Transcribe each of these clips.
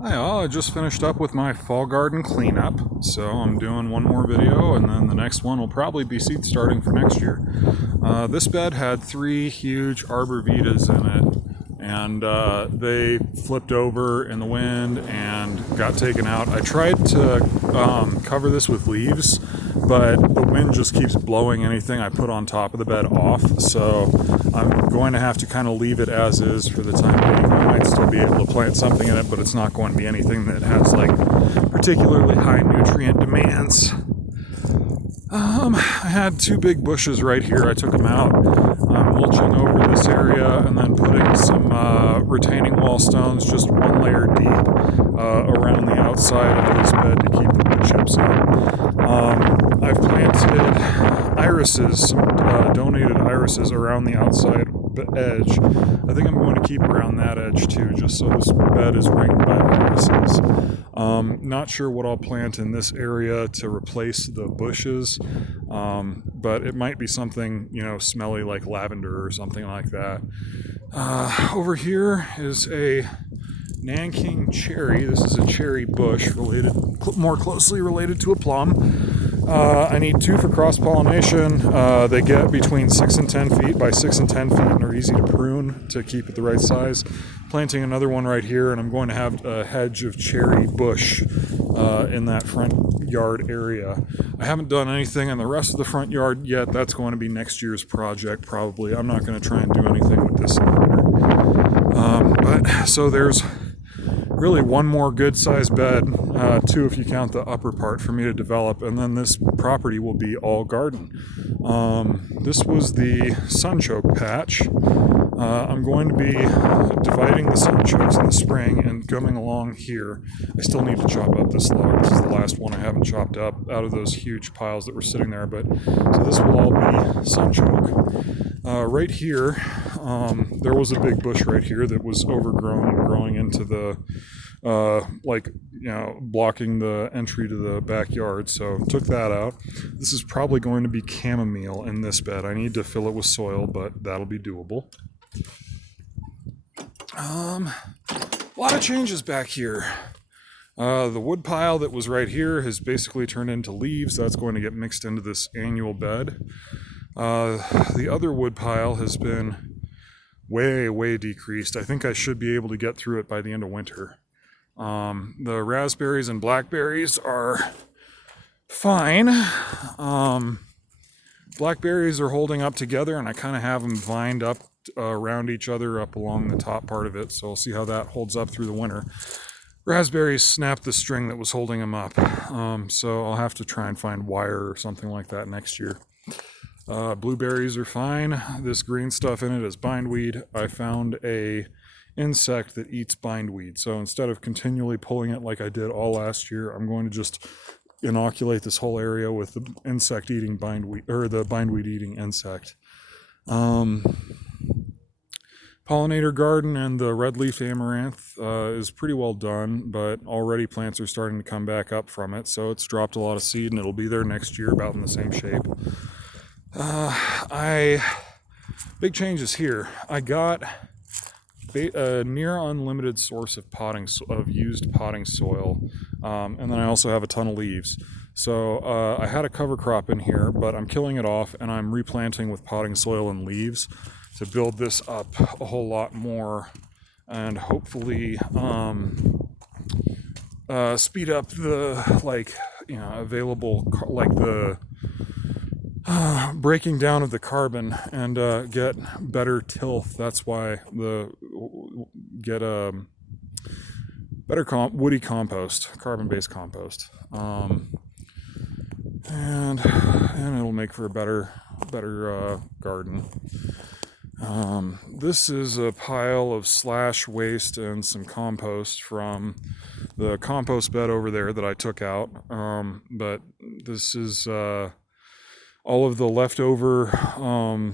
Hi all, I just finished up with my fall garden cleanup, so I'm doing one more video and then the next one will probably be seed starting for next year. This bed had three huge arborvitaes in it, and they flipped over in the wind and got taken out. I tried to cover this with leaves, but the wind just keeps blowing anything I put on top of the bed off, so I'm going to have to kind of leave it as is for the time being. I might still be able to plant something in it, but it's not going to be anything that has like particularly high nutrient demands. I had two big bushes right here. I took them out. I'm mulching over this area and then putting some retaining wall stones, just one layer deep, around the outside of this bed to keep the wood chips in. I've planted irises, some donated irises around the outside edge. I think I'm going to keep around that edge too, just so this bed is ringed by irises. Not sure what I'll plant in this area to replace the bushes, but it might be something, smelly like lavender or something like that. Over here is a Nanking cherry. This is a cherry bush more closely related to a plum. I need two for cross-pollination. They get between 6 and 10 feet by 6 and 10 feet and are easy to prune to keep it the right size. Planting another one right here, and I'm going to have a hedge of cherry bush in that front yard area. I haven't done anything in the rest of the front yard yet. That's going to be next year's project probably. I'm not going to try and do anything with this in the winter. So there's really one more good sized bed, two if you count the upper part, for me to develop, and then this property will be all garden. This was the sunchoke patch. I'm going to be dividing the sunchokes in the spring and coming along here. I still need to chop up this log. This is the last one I haven't chopped up out of those huge piles that were sitting there, but so this will all be sunchoke. Right here, there was a big bush right here that was overgrown and growing into the blocking the entry to the backyard, so took that out. This is probably going to be chamomile in this bed. I need to fill it with soil, but that'll be doable. A lot of changes back here. The wood pile that was right here has basically turned into leaves. That's going to get mixed into this annual bed. The other wood pile has been way decreased. I think I should be able to get through it by the end of winter. The raspberries and blackberries are fine. Blackberries are holding up together, and I kind of have them vined up around each other up along the top part of it, so I'll see how that holds up through the winter. Raspberries snapped the string that was holding them up, so I'll have to try and find wire or something like that next year. Blueberries are fine. This green stuff in it is bindweed. I found a insect that eats bindweed, so instead of continually pulling it like I did all last year, I'm going to just inoculate this whole area with the insect eating bindweed, or the bindweed eating insect. Pollinator garden and the red leaf amaranth is pretty well done, but already plants are starting to come back up from it, so it's dropped a lot of seed and it'll be there next year about in the same shape. Big changes here. I got a near unlimited source of used potting soil, and then I also have a ton of leaves. So I had a cover crop in here, but I'm killing it off and I'm replanting with potting soil and leaves to build this up a whole lot more and hopefully speed up the available the breaking down of the carbon and get better tilth. That's why get a better woody compost, carbon-based compost, and it'll make for a better garden. This is a pile of slash waste and some compost from the compost bed over there that I took out, but this is all of the leftover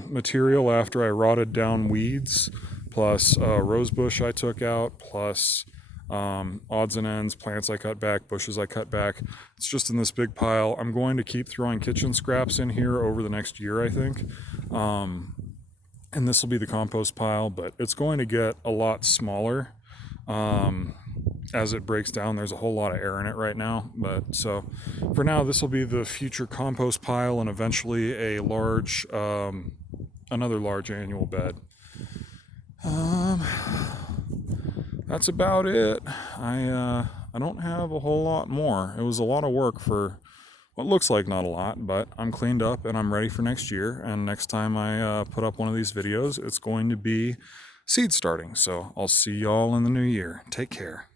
material after I rotted down weeds, plus rosebush I took out, plus odds and ends, plants I cut back, bushes I cut back. It's just in this big pile. I'm going to keep throwing kitchen scraps in here over the next year, I think. And this will be the compost pile, but it's going to get a lot smaller. as it breaks down, there's a whole lot of air in it right now. But so for now, this will be the future compost pile and eventually a large, another large annual bed. That's about it. I don't have a whole lot more. It was a lot of work for what looks like not a lot, but I'm cleaned up and I'm ready for next year. And next time I put up one of these videos, it's going to be seed starting. So I'll see y'all in the new year. Take care.